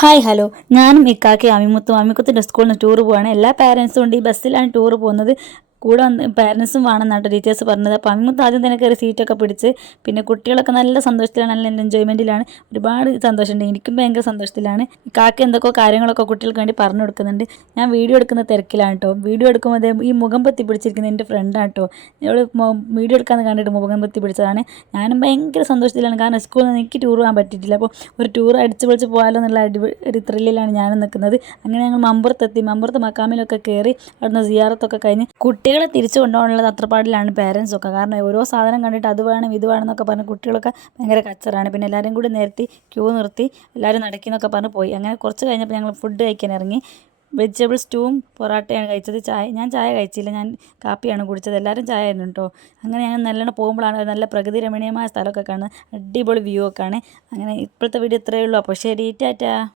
Hi hello ഞാനും ഇക്കാക്കയും അമിമുത്തിൻ്റെ സ്കൂളിൽ നിന്ന് ടൂർ പോവാണ്. എല്ലാ പാരൻസും ഉണ്ട്. ഈ ബസ്സിലാണ് ടൂർ പോകുന്നത്. കൂടെ വന്ന് പാരൻസും വേണമെന്നാട്ടോ ടീച്ചേഴ്സ് പറഞ്ഞത്. അപ്പോൾ അമിമുത്ത് ആദ്യം തന്നെ കയറി സീറ്റൊക്കെ പിടിച്ച്, പിന്നെ കുട്ടികളൊക്കെ നല്ല സന്തോഷത്തിലാണ്, നല്ല എൻജോയ്മെൻറ്റിലാണ്. ഒരുപാട് സന്തോഷമുണ്ട്. എനിക്കും ഭയങ്കര സന്തോഷത്തിലാണ്. കാക്ക എന്തൊക്കെയോ കാര്യങ്ങളൊക്കെ കുട്ടികൾക്ക് വേണ്ടി പറഞ്ഞു കൊടുക്കുന്നുണ്ട്. ഞാൻ വീഡിയോ എടുക്കുന്ന തിരക്കിലാണ് കേട്ടോ. വീഡിയോ എടുക്കുമ്പോൾ ഈ മുഖം പൊത്തി പിടിച്ചിരിക്കുന്നത് എൻ്റെ ഫ്രണ്ടാണ് കേട്ടോ. ഇവൾ വീഡിയോ എടുക്കാമെന്ന് കണ്ടിട്ട് മുഖം പൊത്തി പിടിച്ചതാണ്. ഞാനും ഭയങ്കര സന്തോഷത്തിലാണ്. കാരണം സ്കൂളിൽ നിന്ന് എനിക്ക് ടൂർ പോകാൻ പറ്റിയിട്ടില്ല. അപ്പോൾ ഒരു ടൂർ അടിച്ച് പൊളിച്ച് പോകാമല്ലോ എന്നുള്ള ഒരു ത്രില്ലിലാണ് ഞാനും നിൽക്കുന്നത്. അങ്ങനെ ഞങ്ങൾ മമ്പുറത്ത് മക്കാമിലൊക്കെ കയറി അവിടുന്ന് സിയാറത്തൊക്കെ കഴിഞ്ഞ് കുട്ടികളെ തിരിച്ചു കൊണ്ടുപോകാനുള്ള തത്രപ്പാടിലാണ് പാരൻസൊക്കെ. കാരണം ഓരോ സാധനം കണ്ടിട്ട് അത് വേണം ഇത് വേണം എന്നൊക്കെ പറഞ്ഞ് കുട്ടികളൊക്കെ ഭയങ്കര കച്ചറാണ്. പിന്നെ എല്ലാവരും കൂടി നിരത്തി ക്യൂ നിർത്തി എല്ലാവരും നടക്കുന്നൊക്കെ പറഞ്ഞ് പോയി. അങ്ങനെ കുറച്ച് കഴിഞ്ഞപ്പോൾ ഞങ്ങൾ ഫുഡ് കഴിക്കാൻ ഇറങ്ങി. വെജിറ്റബിൾ സ്റ്റൂവും പൊറാട്ടയാണ് കഴിച്ചത്. ഞാൻ ചായ കഴിച്ചില്ല, ഞാൻ കാപ്പിയാണ് കുടിച്ചത്. എല്ലാവരും ചായ ആയിരുന്നു കേട്ടോ. അങ്ങനെ ഞങ്ങൾ നല്ലോണം പോകുമ്പോഴാണ് നല്ല പ്രകൃതി രമണീയമായ സ്ഥലമൊക്കെ കാണുന്നത്. അടിപൊളി വ്യൂ ഒക്കെ ആണ്. അങ്ങനെ ഇപ്പോഴത്തെ വീഡിയോ ഇത്രയേ ഉള്ളൂ. അപ്പോൾ ശരി, ടാറ്റാ.